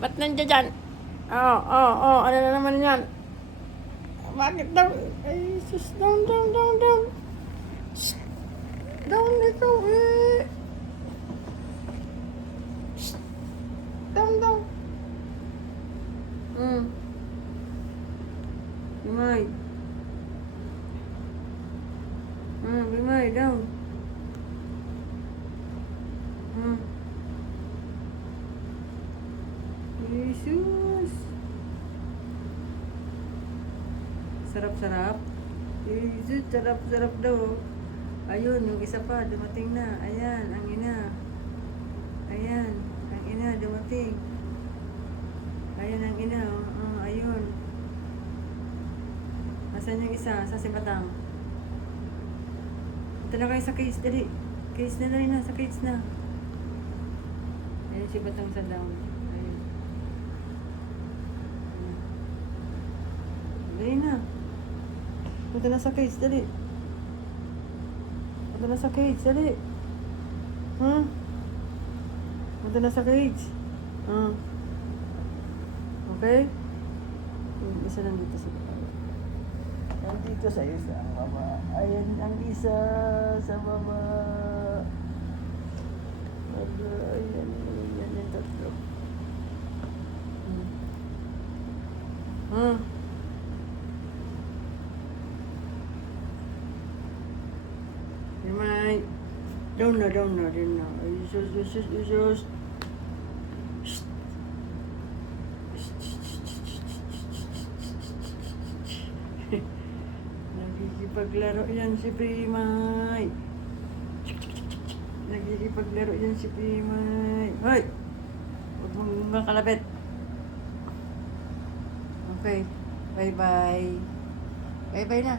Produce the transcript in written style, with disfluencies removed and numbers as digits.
Ba't nandiyan dyan? Ano na naman yan? Bakit daw? Ay, sus, down. Shh. Down ikaw eh. Shh. Down. Bimay. Bimay, down. Jesus. Sarap. Jesus, sarap daw. Ayun, yung isa pa, dumating na. Ayan, ang ina. Ayan, ang ina, dumating. Ayan, ang ina. Ayun. Nasaan yung isa? Sa si Batang. Ito na kayo sa cage, dali. Cage na rin na, sa cage na. Ayan si Batang sa down. Ayun. Dali na. Punta na sa cage, dali. Punta na sa cage, dali. Punta na sa cage. Okay? Isa lang dito sa baba. Nandito sa isa ang baba. Ayan ang isa sa baba. Ayan yung tatlo. Right. Down na. Ay, sus. Nagkikipaglaro yan si Primay. Hoy! Huwag mong makalapit. Okay. Bye-bye. Bye-bye na.